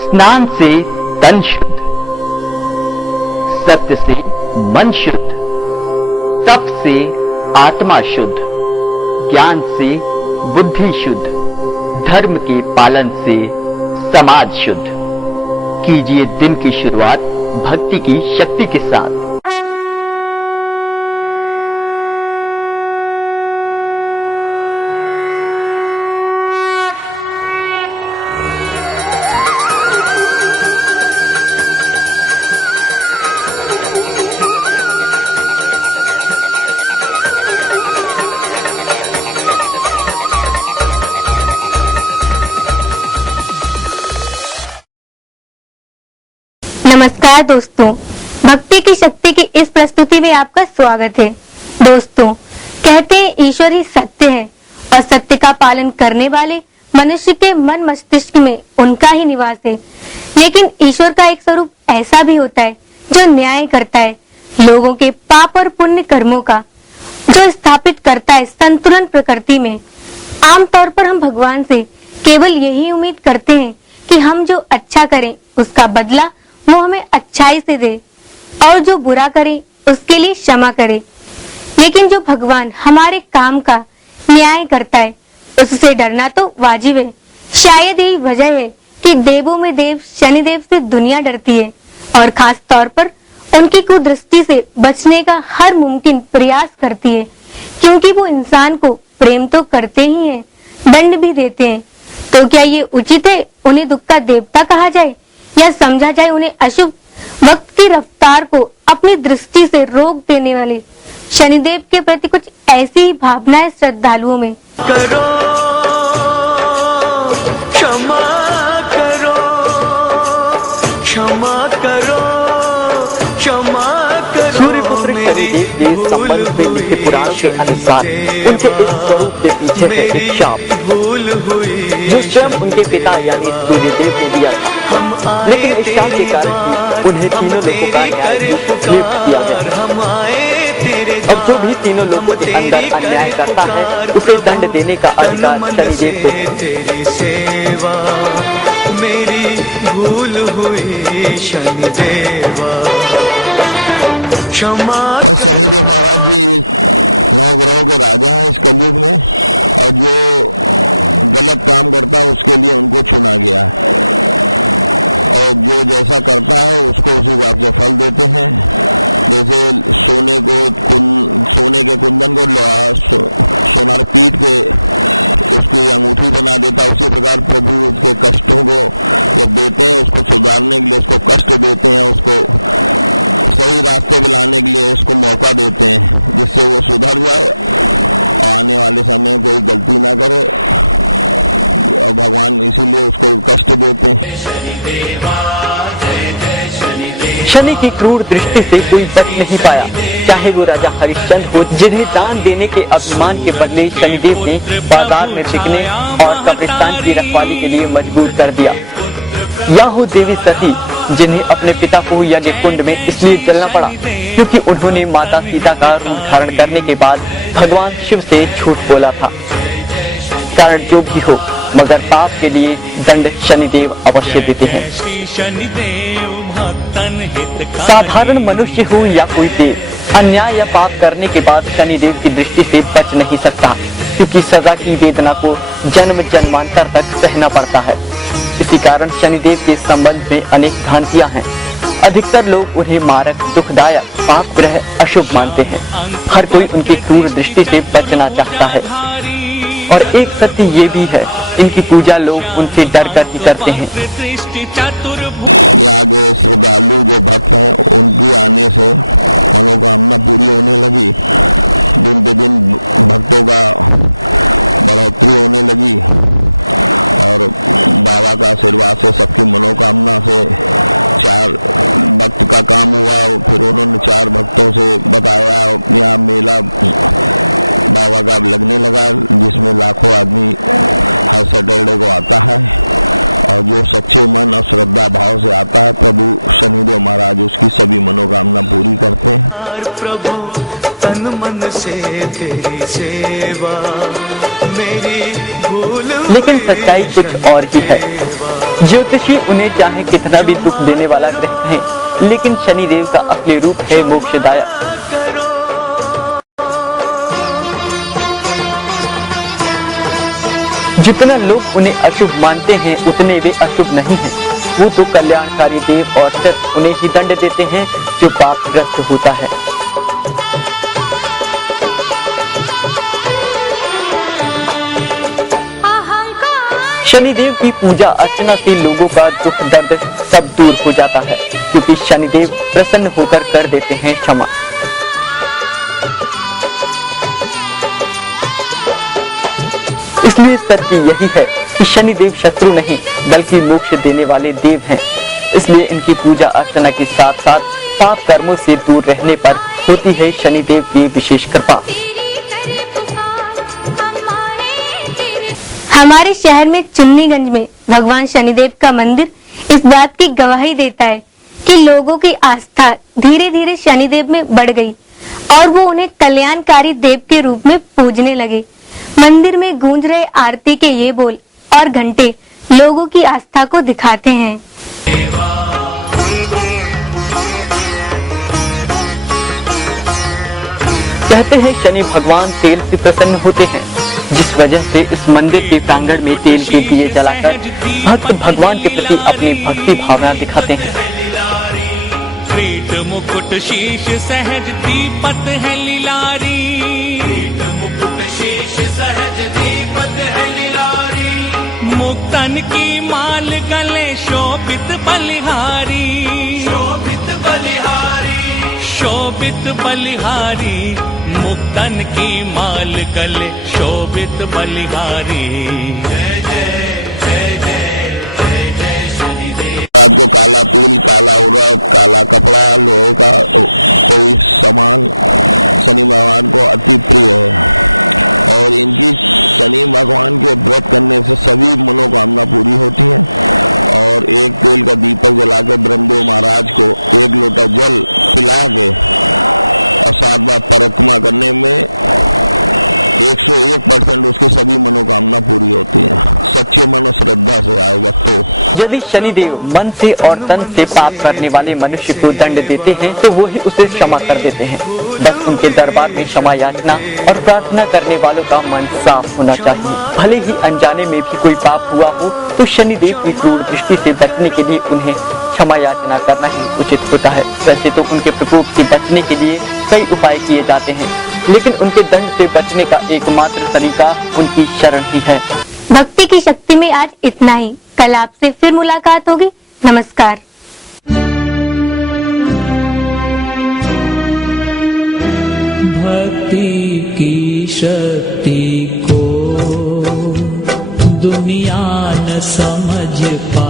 स्नान से तन शुद्ध, सत्य से मन शुद्ध, तप से आत्मा शुद्ध, ज्ञान से बुद्धि शुद्ध, धर्म के पालन से समाज शुद्ध। कीजिए दिन की शुरुआत भक्ति की शक्ति के साथ। नमस्कार दोस्तों, भक्ति की शक्ति की इस प्रस्तुति में आपका स्वागत है। दोस्तों, कहते हैं ईश्वर ही सत्य है और सत्य का पालन करने वाले मनुष्य के मन मस्तिष्क में उनका ही निवास है। लेकिन ईश्वर का एक स्वरूप ऐसा भी होता है जो न्याय करता है लोगों के पाप और पुण्य कर्मों का, जो स्थापित करता है संतुलन प्रकृति में। आमतौर पर हम भगवान से केवल यही उम्मीद करते हैं कि हम जो अच्छा करें उसका बदला वो हमें अच्छाई से दे और जो बुरा करे उसके लिए क्षमा करे। लेकिन जो भगवान हमारे काम का न्याय करता है उससे डरना तो वाजिब है। शायद यही वजह है कि देवों में देव शनिदेव से दुनिया डरती है और खास तौर पर उनकी कुदृष्टि से बचने का हर मुमकिन प्रयास करती है, क्योंकि वो इंसान को प्रेम तो करते ही हैं, दंड भी देते हैं। तो क्या ये उचित है उन्हें दुख का देवता कहा जाए या समझा जाए उन्हें अशुभ वक्त की रफ्तार को अपनी दृष्टि से रोक देने वाले शनिदेव के प्रति कुछ ऐसी ही भावनाएं श्रद्धालुओं में। करो क्षमा करो, क्षमा करो, क्षमा करो। सूर्यपुत्र शनिदेव के संबंध में लिखे पुराण के अनुसार उनके इस स्वरूप के पीछे है एक शाप जो स्वयं उनके पिता यानी सूर्यदेव ने दिया था। लेकिन इस शाप के कारण उन्हें तीनों लोगों का न्याय नियुक्त किया गया और जो भी तीनों लोगों के अंदर अन्याय करता है उसे दंड देने का अधिकार शनिदेव को है। मेरी भूल हुई शनिदेवा, और शनिदेव महाराज जी 9 ग्रहों के राजा हैं इस कलयुग में, और जो गलत काम करता है उसके लिए उनको चुना गया है और जो जैसा करता है उसको उस हिसाब से फल देते हैं। जैसे सोने के कुंदन को सोनार पीट के उसकी अंगूठी बना देता है, उसी प्रकार प्रभु उसके कष्टों को जब देते हैं उसको सुधारने के लिए उसको कष्ट देते हैं, उसको सही रास्ते पे लाने के लिए उसको मौका देते हैं जिससे वो सुधर जाए और आने वाले समय कोई गलती ना करे, और भगवान इसीलिए उसको कष्ट देते हैं। शनि की क्रूर दृष्टि से कोई बच नहीं पाया, चाहे वो राजा हरिश्चंद्र हो जिन्हें दान देने के अभिमान के बदले शनिदेव ने बाजार में बिकने और कब्रिस्तान की रखवाली के लिए मजबूर कर दिया, या हो देवी सती जिन्हें अपने पिता को यज्ञ कुंड में इसलिए जलना पड़ा क्योंकि उन्होंने माता सीता का रूप धारण करने के बाद भगवान शिव से झूठ बोला था। कारण जो भी हो, मगर पाप के लिए दंड शनिदेव अवश्य देते हैं। साधारण मनुष्य हो या कोई देव, अन्याय या पाप करने के बाद शनिदेव की दृष्टि से बच नहीं सकता, क्योंकि सजा की वेदना को जन्म जन्मांतर तक सहना पड़ता है। इसी कारण शनिदेव के संबंध में अनेक भ्रांतियां हैं। अधिकतर लोग उन्हें मारक, दुखदायक, पाप ग्रह, अशुभ मानते हैं। हर कोई उनकी क्रूर दृष्टि से बचना चाहता है। और एक सत्य ये भी है, इनकी पूजा लोग उनसे डर कर ही करते हैं। यहाँ के श्रद्धालु जो भक्त हैं उनकी आने से मनोकामना पूरी होने लगी। दिन पे दिन भक्तों का बढ़ोतरी होने लगी और बाबा का आशीर्वाद से सबकी मनोकामना से 4 भक्त का काम हुआ। फिर उन्होंने 4 भक्तों से बताया, यहाँ मेला बाबा का लगने लगा जिसमें लाखों आदमी हर सैटरडे को आता है, और जो सच्चे मन और श्रद्धा भाव से आता है प्रभु शनिदेव महाराज उसकी सभी मनोकामना पूरी करते हैं। प्रभु तन मन से तेरी सेवा मेरी भूल लेकिन सच्चाई कुछ और ही है। ज्योतिषी उन्हें चाहे कितना भी दुख देने वाला ग्रह कहें, लेकिन शनिदेव का असली रूप है मोक्षदायक। जितना लोग उन्हें अशुभ मानते हैं उतने वे अशुभ नहीं हैं। वो तो कल्याणकारी देव और सिर्फ उन्हें ही दंड देते हैं जो पापग्रस्त होता है। शनिदेव की पूजा अर्चना से लोगों का दुख दर्द सब दूर हो जाता है, क्योंकि शनिदेव प्रसन्न होकर कर देते हैं क्षमा। इसलिए सत्य यही है कि शनिदेव शत्रु नहीं बल्कि मोक्ष देने वाले देव हैं। इसलिए इनकी पूजा अर्चना के साथ साथ पाप कर्मों से दूर रहने पर होती है शनिदेव की विशेष कृपा। हमारे शहर में चुन्नीगंज में भगवान शनिदेव का मंदिर इस बात की गवाही देता है कि लोगों की आस्था धीरे धीरे शनिदेव में बढ़ गई और वो उन्हें कल्याणकारी देव के रूप में पूजने लगे। मंदिर में गूंज रहे आरती के ये बोल और घंटे लोगों की आस्था को दिखाते हैं। कहते हैं शनि भगवान तेल से प्रसन्न होते हैं, जिस वजह से इस मंदिर के प्रांगण में तेल के दिए जलाकर भक्त भगवान के प्रति अपनी भक्ति भावना दिखाते हैं। प्रीत मुकुट शीश सहज दीपत है लीलारी, प्रीत मुकुट शीश सहज दीपत है लीलारी, मुक्तन की माल गले शोभित बलिहारी, शोभित बलिहारी, शोभित बलिहारी, मुक्तन की माल गले शोभित बलिहारी। जय जय जय जय जय जय शनिदेव। रात को काला तिल, काला उड़द, काला कपड़ा, लोहे का कोई सामान शनि भगवान को अति प्रिय है और इनकी शनि भगवान के व्रत करने से सभी मनोकामना पूरी होती है। और एक तेल का दीपक जला के ब्रह्मदेव महाराज को एक लोटा जल पिला के और 7 बार परिक्रमा करने में 101% उसकी सभी मनोकामना पूरी होती है, सच्चे मन और श्रद्धा से आए व्यक्ति। यदि शनिदेव मन से और तन से पाप करने वाले मनुष्य को दंड देते हैं तो वो ही उसे क्षमा कर देते हैं। बस उनके दरबार में क्षमा याचना और प्रार्थना करने वालों का मन साफ होना चाहिए। भले ही अनजाने में भी कोई पाप हुआ हो तो शनिदेव की क्रूर दृष्टि से बचने के लिए उन्हें क्षमा याचना करना ही उचित होता है। वैसे तो उनके प्रकोप से बचने के लिए कई उपाय किए जाते हैं, लेकिन उनके दंड से बचने का एकमात्र तरीका उनकी शरण ही है। भक्ति की शक्ति में आज इतना ही। कल आपसे फिर मुलाकात होगी। नमस्कार। भक्ति की शक्ति को दुनिया न समझ पा